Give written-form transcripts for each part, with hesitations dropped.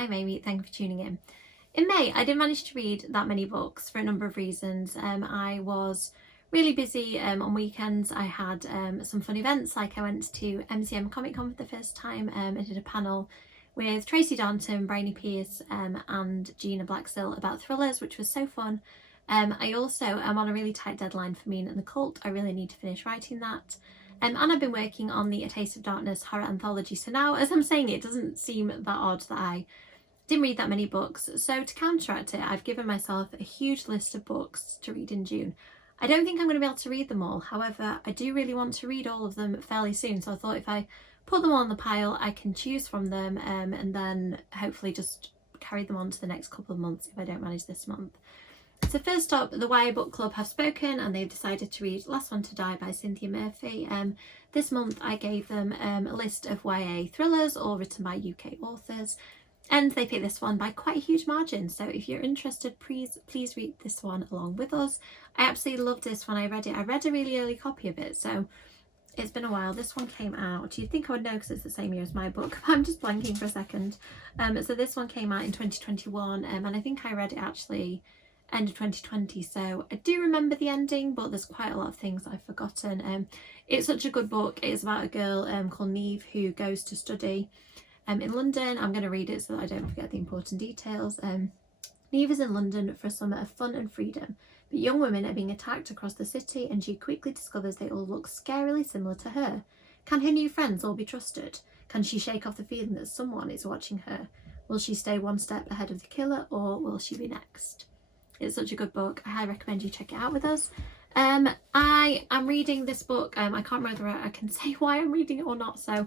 I'm Amy, thank you for tuning in. In May, I didn't manage to read that many books for a number of reasons. I was really busy on weekends. I had some fun events, like I went to MCM Comic Con for the first time. I did a panel with Tracy Darnton, Bryony Pierce and Gina Blackstill about thrillers, which was so fun. I also am on a really tight deadline for Mina and the Cult. I really need to finish writing that. And I've been working on the A Taste of Darkness horror anthology. So now, as I'm saying it doesn't seem that odd that I didn't read that many books. So to counteract it, I've given myself a huge list of books to read in June. I don't think I'm going to be able to read them all. However, I do really want to read all of them fairly soon. So I thought if I put them all on the pile, I can choose from them and then hopefully just carry them on to the next couple of months if I don't manage this month. So first up, the YA Book Club have spoken and they've decided to read Last One to Die by Cynthia Murphy. This month I gave them a list of YA thrillers all written by UK authors, and they picked this one by quite a huge margin. So if you're interested, please read this one along with us. I absolutely loved this when I read it. I read a really early copy of it, so it's been a while. This one came out, you'd think I would know because it's the same year as my book, but I'm just blanking for a second. So this one came out in 2021 and I think I read it actually end of 2020, so I do remember the ending, but there's quite a lot of things I've forgotten. It's such a good book. It's about a girl called Neve who goes to study in London. I'm going to read it so that I don't forget the important details. Neve is in London for a summer of fun and freedom, but young women are being attacked across the city and she quickly discovers they all look scarily similar to her. Can her new friends all be trusted? Can she shake off the feeling that someone is watching her? Will she stay one step ahead of the killer, or will she be next? It's such a good book. I highly recommend you check it out with us. I am reading this book. I can't remember whether I can say why I'm reading it or not. So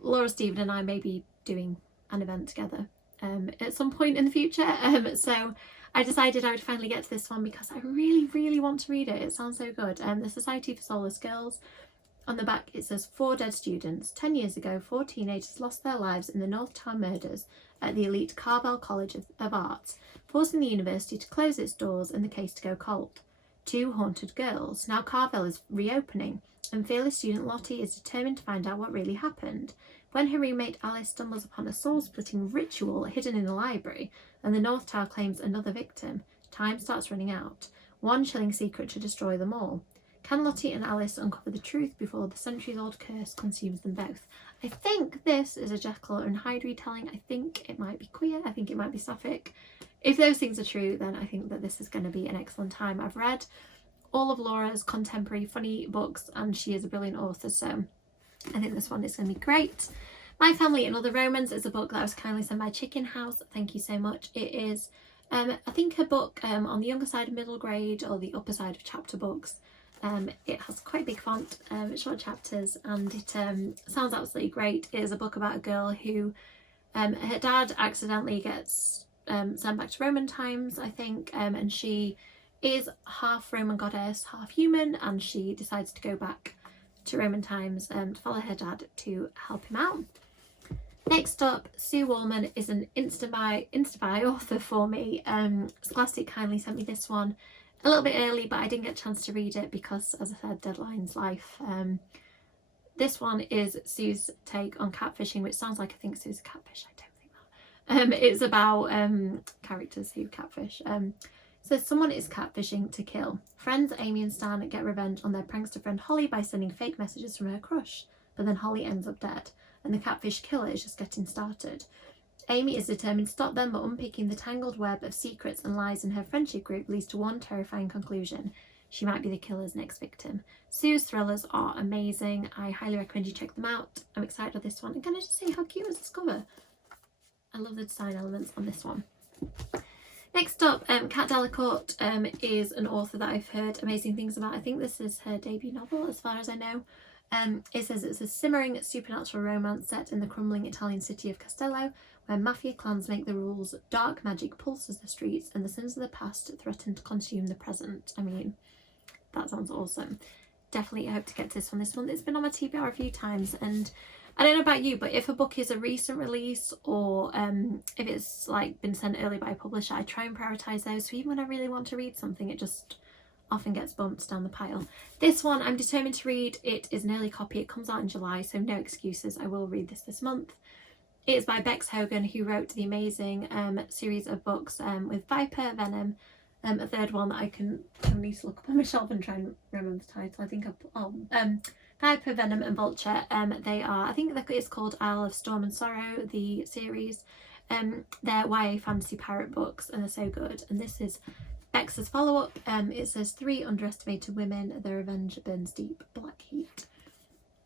Laura, Stephen and I may be doing an event together at some point in the future. So I decided I would finally get to this one because I really want to read it. It sounds so good. The Society for Soulless Girls. On the back it says 4 dead students. 10 years ago, 4 teenagers lost their lives in the North Town murders at the elite Carvel College of Arts, forcing the university to close its doors and the case to go cold. 2 haunted girls. Now Carvel is reopening and fearless student Lottie is determined to find out what really happened. When her roommate Alice stumbles upon a soul-splitting ritual hidden in the library and the North Tower claims another victim, time starts running out. One chilling secret to destroy them all. Can Lottie and Alice uncover the truth before the centuries-old curse consumes them both? I think this is a Jekyll and Hyde retelling. I think it might be queer. I think it might be sapphic. If those things are true, then I think that this is going to be an excellent time. I've read all of Laura's contemporary funny books and she is a brilliant author, so I think this one is going to be great. My Family and Other Romans is a book that I was kindly sent by Chicken House. Thank you so much. It is, I think, a book on the younger side of middle grade or the upper side of chapter books. It has quite big font, short chapters, and it sounds absolutely great. It is a book about a girl who her dad accidentally gets sent back to Roman times, I think, and she is half Roman goddess, half human, and she decides to go back to Roman times to follow her dad to help him out. Next up, Sue Wallman is an Insta-buy author for me. Scholastic kindly sent me this one a little bit early, but I didn't get a chance to read it because, as I said, deadlines, life. This one is Sue's take on catfishing, which sounds like I think Sue's a catfish. I don't think that. It's about characters who catfish. So someone is catfishing to kill. Friends Amy and Stan get revenge on their prankster friend Holly by sending fake messages from her crush, but then Holly ends up dead, and the catfish killer is just getting started. Amy is determined to stop them, but unpicking the tangled web of secrets and lies in her friendship group leads to one terrifying conclusion: she might be the killer's next victim. Sue's thrillers are amazing. I highly recommend you check them out. I'm excited for this one. And can I just say how cute is this cover? I love the design elements on this one. Next up, Kat Delacourt is an author that I've heard amazing things about. I think this is her debut novel as far as I know. It says it's a simmering supernatural romance set in the crumbling Italian city of Castello, where mafia clans make the rules, dark magic pulses the streets, and the sins of the past threaten to consume the present. I mean, that sounds awesome. Definitely hope to get to this one this month. It's been on my TBR a few times, and I don't know about you, but if a book is a recent release or if it's like been sent early by a publisher, I try and prioritise those. So even when I really want to read something, it just often gets bumped down the pile. This one I'm determined to read. It is an early copy. It comes out in July, so no excuses. I will read this month. It's by Bex Hogan, who wrote the amazing series of books with Viper, Venom, a third one that I can need to look up on my shelf and try and remember the title. I think Viper, Venom and Vulture. They are, I think it's called Isle of Storm and Sorrow, the series. They're YA fantasy pirate books and they're so good. And this is Bex's follow-up. It says 3 underestimated women, their revenge burns deep, black heat.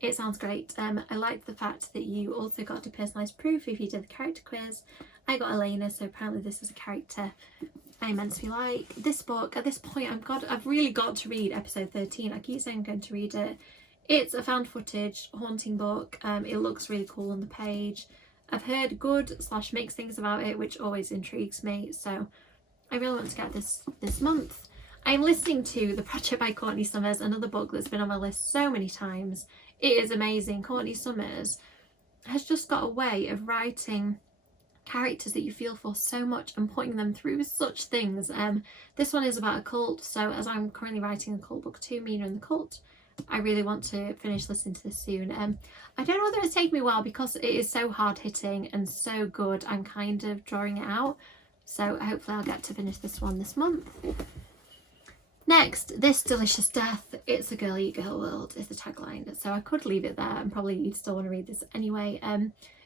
It sounds great. I liked the fact that you also got to personalise proof if you did the character quiz. I got Elena, so apparently this is a character I immensely like. This book, at this point, I've really got to read episode 13. I keep saying I'm going to read it. It's a found footage haunting book. It looks really cool on the page. I've heard good / mixed things about it, which always intrigues me, so I really want to get this month. I'm listening to The Project by Courtney Summers, another book that's been on my list so many times. It is amazing. Courtney Summers has just got a way of writing characters that you feel for so much and putting them through such things. This one is about a cult, so as I'm currently writing a cult book too, Mina and the Cult, I really want to finish listening to this soon. I don't know whether it's taken me a while because it is so hard hitting and so good. I'm kind of drawing it out, so hopefully I'll get to finish this one this month. Next, This Delicious Death. It's a girl eat girl world is the tagline, so I could leave it there and probably you'd still want to read this anyway.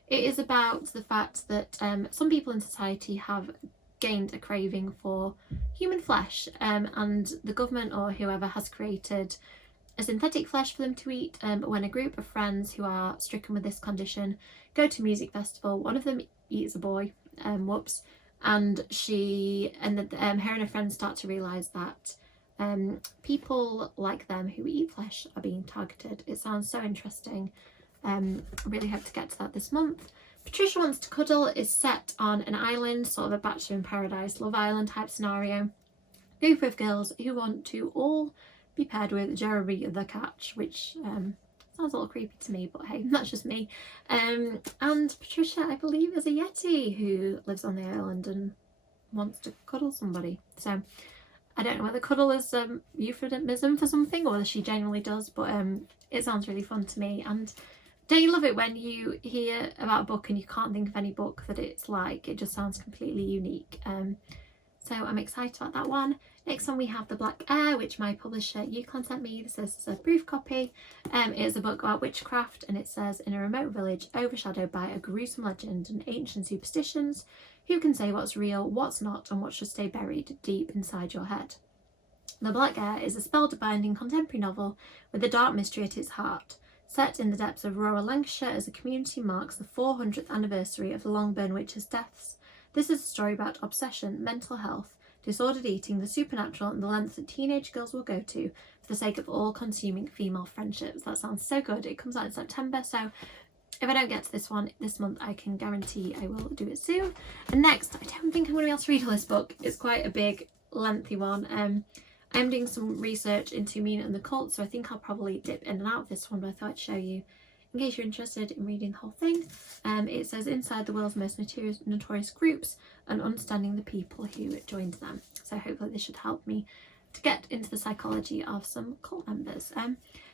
It is about the fact that some people in society have gained a craving for human flesh, and the government or whoever has created a synthetic flesh for them to eat. When a group of friends who are stricken with this condition go to a music festival, one of them eats a boy, whoops, and her and her friends start to realise that people like them who eat flesh are being targeted. It sounds so interesting. Really hope to get to that this month. Patricia Wants to Cuddle is set on an island, sort of a Bachelor in Paradise, Love Island type scenario. Group of girls who want to all be paired with Jeremy the Catch, which sounds a little creepy to me, but hey, that's just me. And Patricia, I believe, is a Yeti who lives on the island and wants to cuddle somebody. So I don't know whether cuddle is euphemism for something or whether she genuinely does, but it sounds really fun to me. And don't you love it when you hear about a book and you can't think of any book that it's like? It just sounds completely unique. So I'm excited about that one. Next one we have The Black Air, which my publisher Uclan sent me. This is a proof copy. It is a book about witchcraft, and it says, in a remote village overshadowed by a gruesome legend and ancient superstitions, who can say what's real, what's not, and what should stay buried deep inside your head? The Black Air is a spell-binding contemporary novel with a dark mystery at its heart. Set in the depths of rural Lancashire as a community marks the 400th anniversary of the Longburn witches' deaths, this is a story about obsession, mental health, disordered eating, the supernatural, and the lengths that teenage girls will go to for the sake of all-consuming female friendships. That sounds so good. It comes out in September, so if I don't get to this one this month, I can guarantee I will do it soon. And next, I don't think I'm going to be able to read all this book. It's quite a big, lengthy one. I'm doing some research into Mina and the Cult, so I think I'll probably dip in and out of this one, but I thought I'd show you in case you're interested in reading the whole thing. It says inside the world's most notorious groups and understanding the people who joined them. So hopefully this should help me to get into the psychology of some cult members.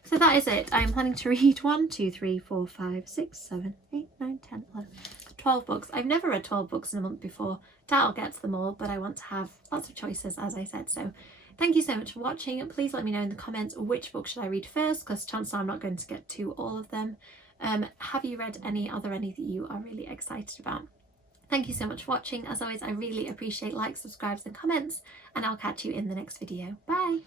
So that is it. I'm planning to read 1, 2, 3, 4, 5, 6, 7, 8, 9, 10, 11, 12 books. I've never read 12 books in a month before. Doubt I'll get to them all, but I want to have lots of choices, as I said. So thank you so much for watching. Please let me know in the comments which book should I read first, because chances are I'm not going to get to all of them. Have you read any? Are there any that you are really excited about? Thank you so much for watching. As always, I really appreciate likes, subscribes and comments, and I'll catch you in the next video. Bye!